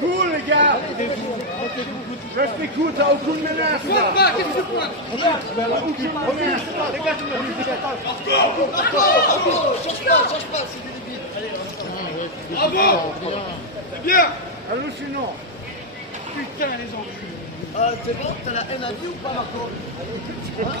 Cool, les gars. Je t'écoute, t'as aucune menace. Qu'est-ce que tu pointes? Aucune menace. Les gars, Change pas, c'est des débiles. Bravo! C'est bien! hallucinant. Putain, les enculés! Ah, t'es bon, t'as la haine à vie ou pas, Marco? Hein?